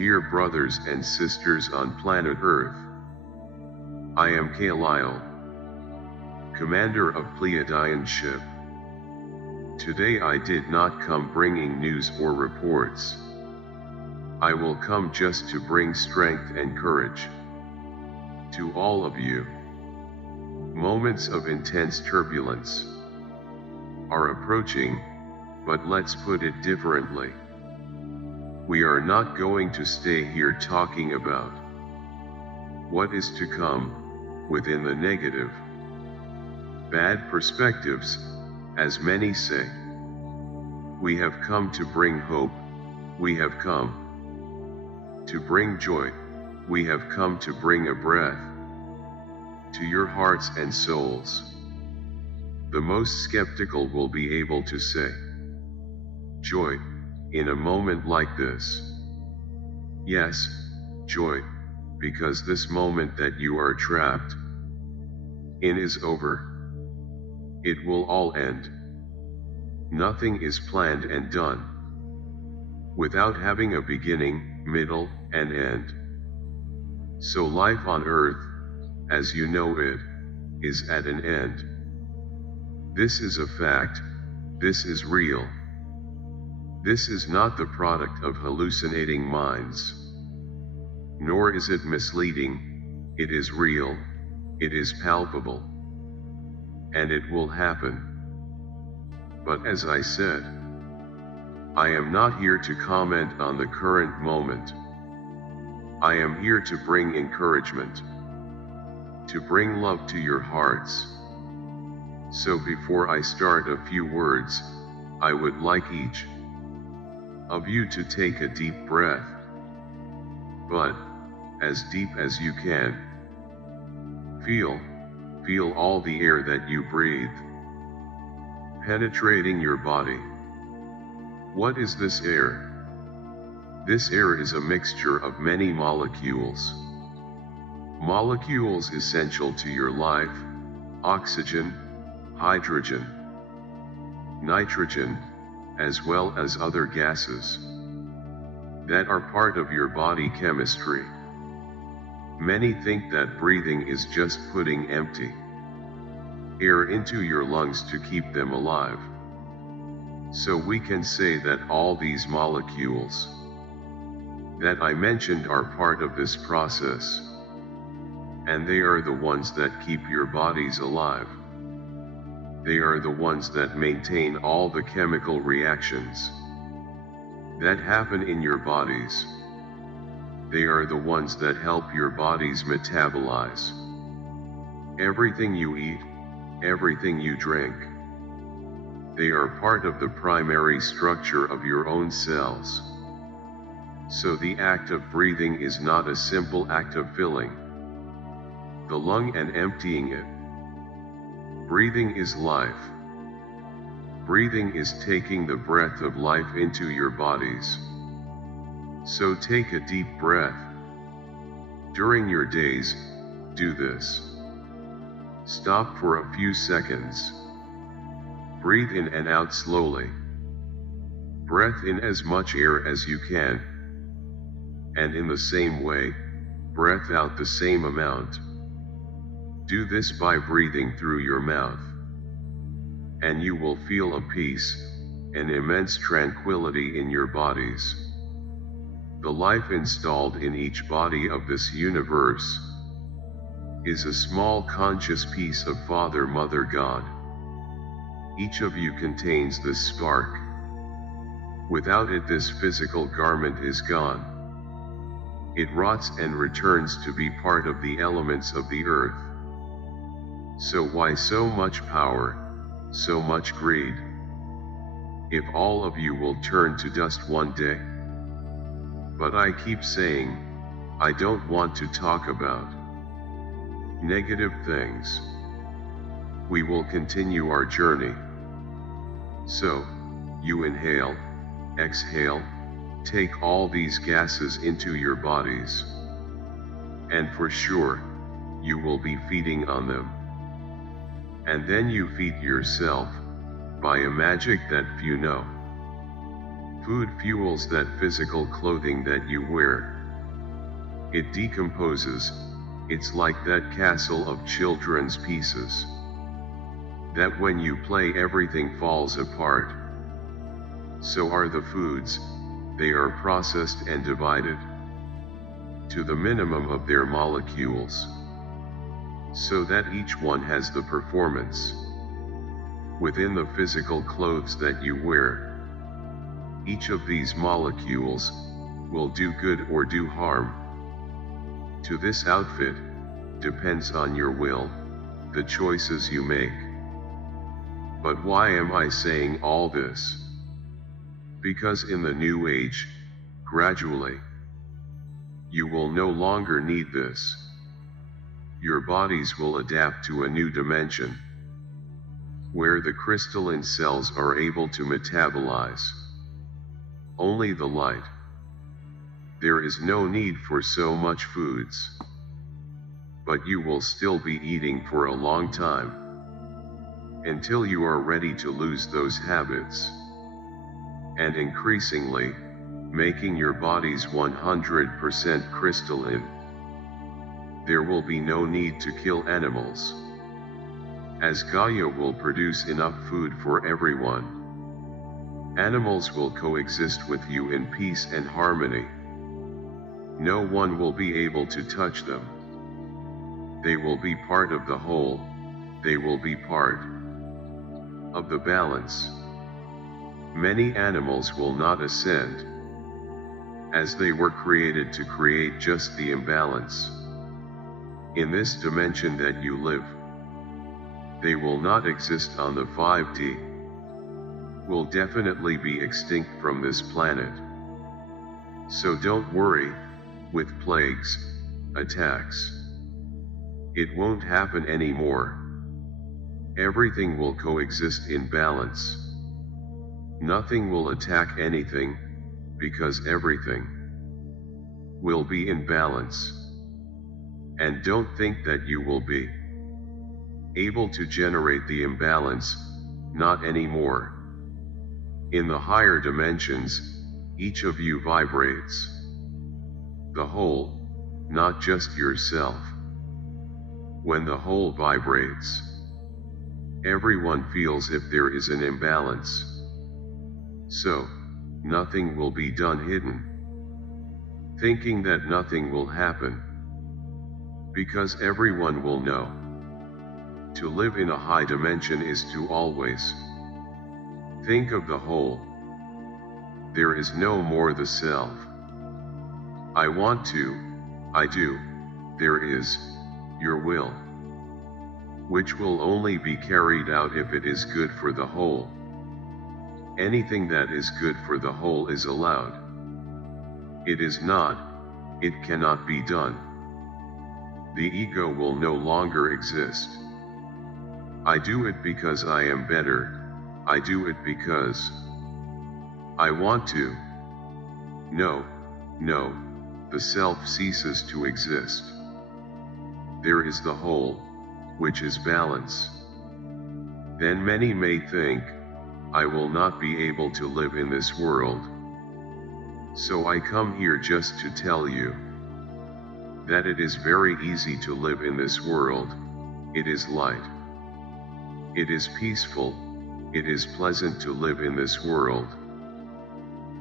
Dear brothers and sisters on planet Earth, I am 𝐾𝐿, commander of Pleiadian ship. Today I did not come bringing news or reports. I will come just to bring strength and courage to all of you. Moments of intense turbulence are approaching, but let's put it differently. We are not going to stay here talking about what is to come within the negative, bad perspectives, as many say. We have come to bring hope, we have come to bring joy, we have come to bring a breath to your hearts and souls. The most skeptical will be able to say, joy, in a moment like this. Yes, joy, because this moment that you are trapped in is over. It will all end. Nothing is planned and done without having a beginning, middle, and end. So life on earth, as you know it, is at an end. This is a fact, this is real. This is not the product of hallucinating minds. Nor is it misleading, it is real, it is palpable. And it will happen. But as I said, I am not here to comment on the current moment. I am here to bring encouragement, to bring love to your hearts. So before I start a few words, I would like each of you to take a deep breath, but as deep as you can. Feel all the air that you breathe penetrating your body. What is this air? This air is a mixture of many molecules. Molecules essential to your life: oxygen, hydrogen, nitrogen, as well as other gases that are part of your body chemistry. Many think that breathing is just putting empty air into your lungs to keep them alive. So we can say that all these molecules that I mentioned are part of this process, and they are the ones that keep your bodies alive. They are the ones that maintain all the chemical reactions that happen in your bodies. They are the ones that help your bodies metabolize everything you eat, everything you drink. They are part of the primary structure of your own cells. So the act of breathing is not a simple act of filling the lung and emptying it. Breathing is life. Breathing is taking the breath of life into your bodies. So take a deep breath. During your days, do this. Stop for a few seconds. Breathe in and out slowly. Breath in as much air as you can. And in the same way, breath out the same amount. Do this by breathing through your mouth. And you will feel a peace, an immense tranquility in your bodies. The life installed in each body of this universe is a small conscious piece of Father, Mother, God. Each of you contains this spark. Without it, this physical garment is gone. It rots and returns to be part of the elements of the earth. So why so much power, so much greed? If all of you will turn to dust one day. But I keep saying, I don't want to talk about negative things. We will continue our journey. So, you inhale, exhale, take all these gases into your bodies. And for sure, you will be feeding on them. And then you feed yourself, by a magic that few know. Food fuels that physical clothing that you wear. It decomposes, it's like that castle of children's pieces. That when you play everything falls apart. So are the foods, they are processed and divided to the minimum of their molecules, so that each one has the performance. Within the physical clothes that you wear, each of these molecules will do good or do harm. To this outfit, depends on your will, the choices you make. But why am I saying all this? Because in the new age, gradually, you will no longer need this. Your bodies will adapt to a new dimension, where the crystalline cells are able to metabolize only the light. There is no need for so much foods. But you will still be eating for a long time, until you are ready to lose those habits. And increasingly, making your bodies 100% crystalline. There will be no need to kill animals, as Gaia will produce enough food for everyone. Animals will coexist with you in peace and harmony. No one will be able to touch them. They will be part of the whole, they will be part of the balance. Many animals will not ascend, as they were created to create just the imbalance. In this dimension that you live, they will not exist on the 5D, will definitely be extinct from this planet. So don't worry, with plagues, attacks. It won't happen anymore. Everything will coexist in balance. Nothing will attack anything, because everything will be in balance. And don't think that you will be able to generate the imbalance, not anymore. In the higher dimensions, each of you vibrates. The whole, not just yourself. When the whole vibrates, everyone feels if there is an imbalance. So, nothing will be done hidden, thinking that nothing will happen, because everyone will know. To live in a high dimension is to always think of the whole. There is no more the self. I want to, I do, there is your will, which will only be carried out if it is good for the whole. Anything that is good for the whole is allowed. It is not, it cannot be done. The ego will no longer exist. I do it because I am better, I do it because I want to. No, no, the self ceases to exist. There is the whole, which is balance. Then many may think, I will not be able to live in this world. So I come here just to tell you that it is very easy to live in this world. It is light. It is peaceful. It is pleasant to live in this world,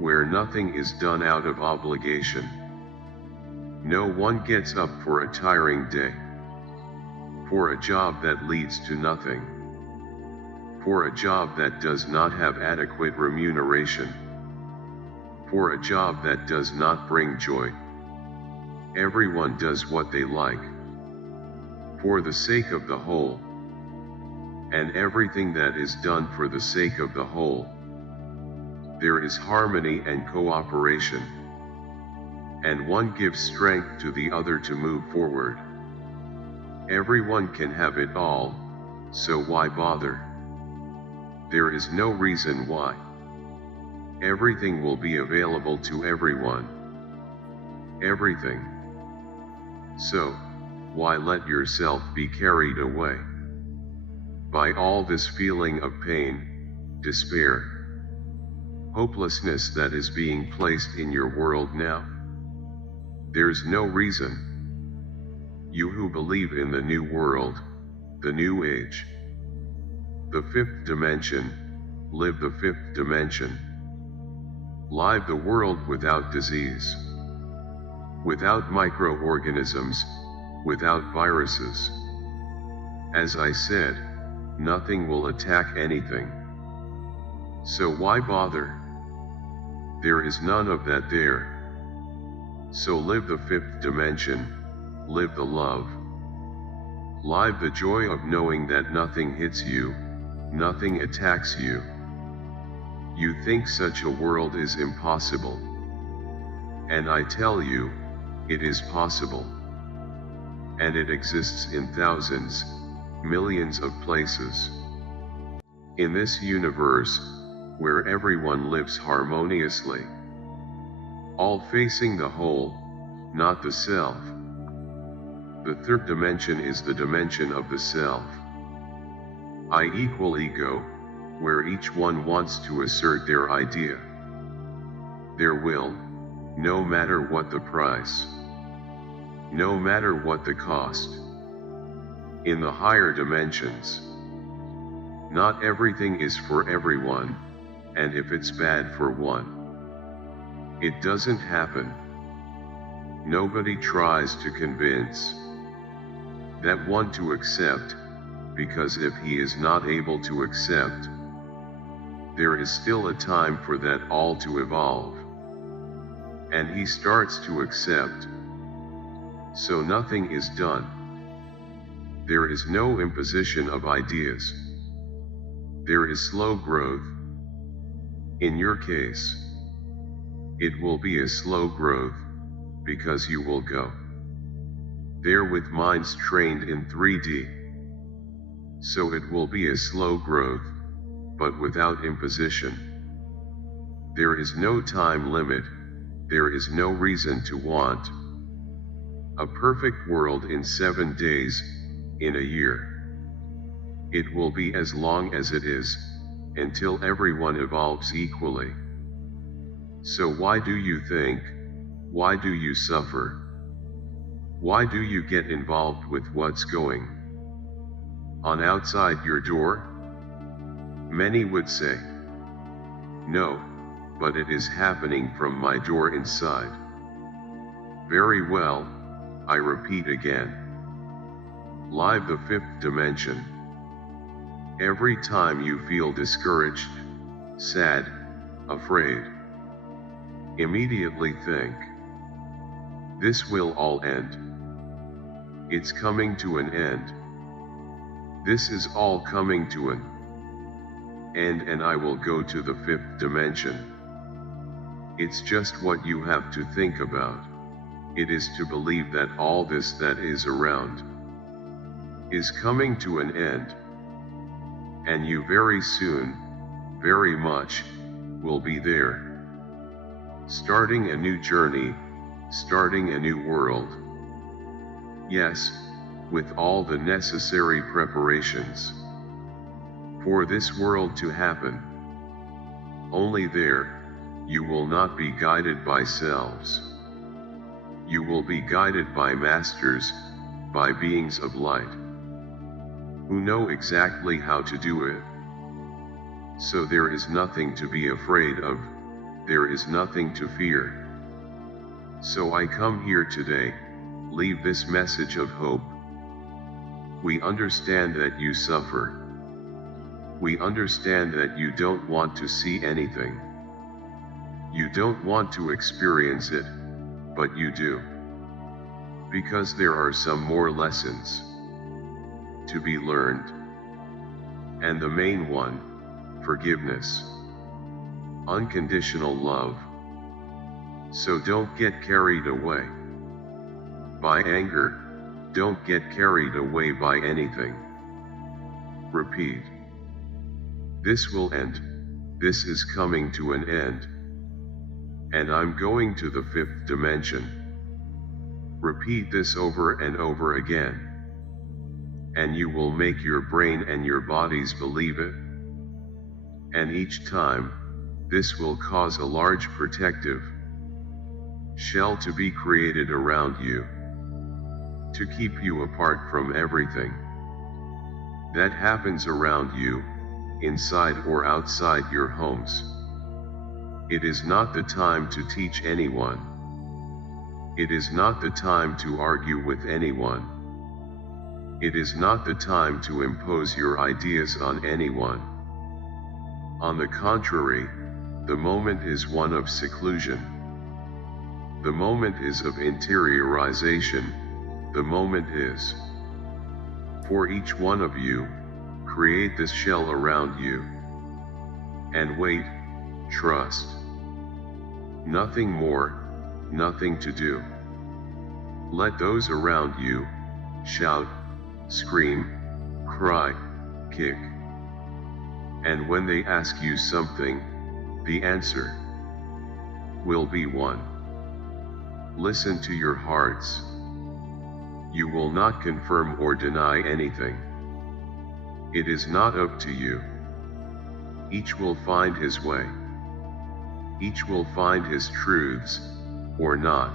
where nothing is done out of obligation. No one gets up for a tiring day, for a job that leads to nothing, for a job that does not have adequate remuneration, for a job that does not bring joy. Everyone does what they like, for the sake of the whole. And everything that is done for the sake of the whole, there is harmony and cooperation. And one gives strength to the other to move forward. Everyone can have it all, so why bother? There is no reason why. Everything will be available to everyone. Everything. So, why let yourself be carried away by all this feeling of pain, despair, hopelessness that is being placed in your world now? There's no reason. You who believe in the new world, the new age, the fifth dimension, live the fifth dimension. Live the world without disease, without microorganisms, without viruses. As I said, nothing will attack anything. So why bother? There is none of that there. So live the fifth dimension, live the love. Live the joy of knowing that nothing hits you, nothing attacks you. You think such a world is impossible. And I tell you, it is possible. And it exists in thousands, millions of places. In this universe, where everyone lives harmoniously. All facing the whole, not the self. The third dimension is the dimension of the self. I equal ego, where each one wants to assert their idea. Their will, no matter what the price. No matter what the cost. In the higher dimensions, not everything is for everyone, and if it's bad for one, it doesn't happen. Nobody tries to convince that one to accept, because if he is not able to accept, there is still a time for that all to evolve. And he starts to accept. So nothing is done. There is no imposition of ideas. There is slow growth. In your case, it will be a slow growth, because you will go there with minds trained in 3D. So it will be a slow growth, but without imposition. There is no time limit, there is no reason to want a perfect world in 7 days, in a year. It will be as long as it is, until everyone evolves equally. So why do you think? Why do you suffer? Why do you get involved with what's going on outside your door? Many would say, no, but it is happening from my door inside. Very well, I repeat again. Live the fifth dimension. Every time you feel discouraged, sad, afraid, immediately think, this will all end. It's coming to an end. This is all coming to an end, and I will go to the fifth dimension. It's just what you have to think about. It is to believe that all this that is around is coming to an end. And you very soon, very much, will be there. Starting a new journey, starting a new world. Yes, with all the necessary preparations for this world to happen. Only there, you will not be guided by selves. You will be guided by masters, by beings of light, who know exactly how to do it. So there is nothing to be afraid of, there is nothing to fear. So I come here today, leave this message of hope. We understand that you suffer. We understand that you don't want to see anything. You don't want to experience it, but you do. Because there are some more lessons to be learned. And the main one, forgiveness. Unconditional love. So don't get carried away by anger, don't get carried away by anything. Repeat. This will end, this is coming to an end. And I'm going to the fifth dimension. Repeat this over and over again. And you will make your brain and your bodies believe it. And each time, this will cause a large protective shell to be created around you, to keep you apart from everything that happens around you, inside or outside your homes. It is not the time to teach anyone. It is not the time to argue with anyone. It is not the time to impose your ideas on anyone. On the contrary, the moment is one of seclusion. The moment is of interiorization. The moment is, for each one of you, create this shell around you. And wait, trust. Nothing more, nothing to do. Let those around you shout, scream, cry, kick. And when they ask you something, the answer will be one. Listen to your hearts. You will not confirm or deny anything. It is not up to you. Each will find his way. Each will find his truths, or not.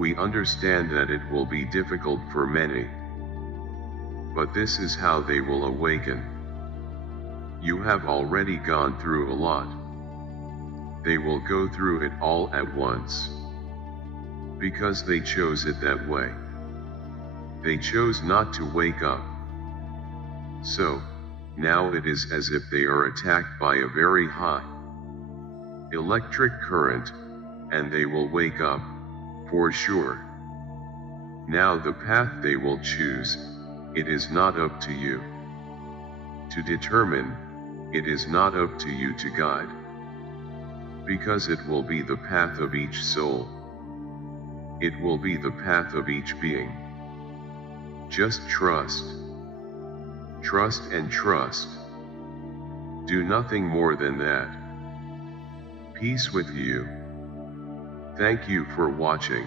We understand that it will be difficult for many, but this is how they will awaken. You have already gone through a lot. They will go through it all at once, because they chose it that way. They chose not to wake up. So, now it is as if they are attacked by a very high electric current, and they will wake up, for sure. Now the path they will choose, it is not up to you to determine, it is not up to you to guide. Because it will be the path of each soul. It will be the path of each being. Just trust. Trust and trust. Do nothing more than that. Peace with you. Thank you for watching.